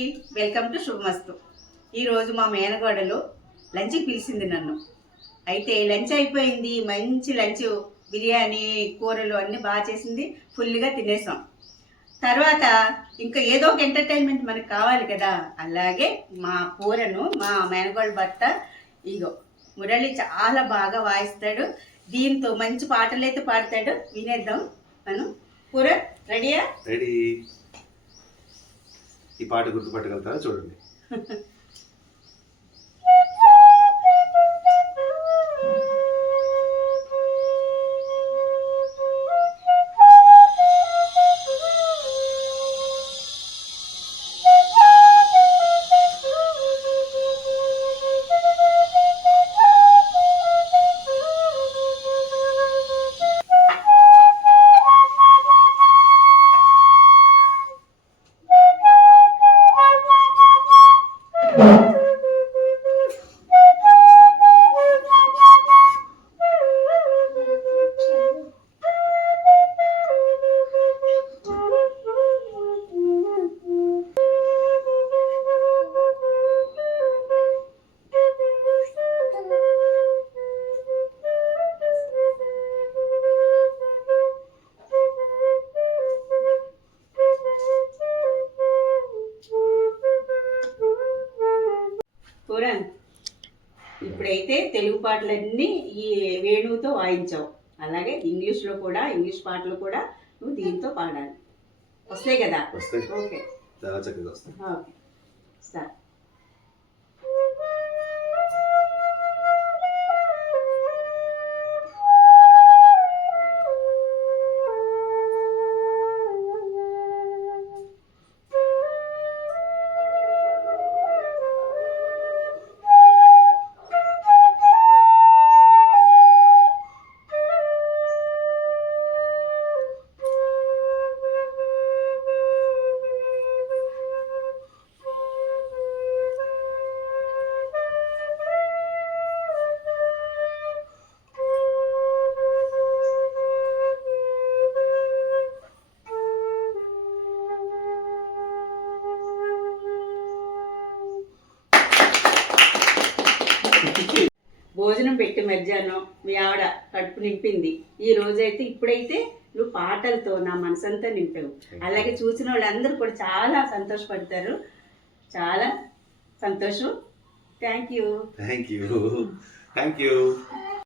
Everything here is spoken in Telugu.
అందరికీ వెల్కమ్ టు శుభమస్తు. ఈరోజు మా మేనగోడలు లంచ్కి పిలిచింది నన్ను. అయితే లంచ్ అయిపోయింది, మంచి లంచ్, బిర్యానీ, కూరలు అన్నీ బాగా చేసింది. ఫుల్గా తినేసాం. తర్వాత ఇంకా ఏదో ఒక ఎంటర్టైన్మెంట్ మనకు కావాలి కదా. అలాగే మా కూరను మా మేనగోళ్ళ భర్త ఇగో మురళి చాలా బాగా వాయిస్తాడు. దీంతో మంచి పాటలు అయితే పాడతాడు. వినేద్దాం. మనం కూర రెడీయా? రెడీ. ఈ పాట గుర్తుపట్టగలుగుతారా? చూడండి. ఇప్పుడైతే తెలుగు పాటలన్నీ ఈ వేణువుతో వాయించావు. అలాగే ఇంగ్లీష్లో కూడా, ఇంగ్లీష్ పాటలు కూడా నువ్వు దీంతో పాడాలి. వస్తాయి కదా? ఓకే, చాలా చక్కగా వస్తాయి. Okay, start. భోజనం పెట్టి మధ్యాహ్నం మీ ఆవిడ కడుపు నింపింది. ఈ రోజైతే ఇప్పుడైతే నువ్వు పాటలతో నా మనసంతా నింపావు. అలాగే చూసిన వాళ్ళందరూ కూడా చాలా సంతోషపడతారు. చాలా సంతోషం. Thank you. Thank you.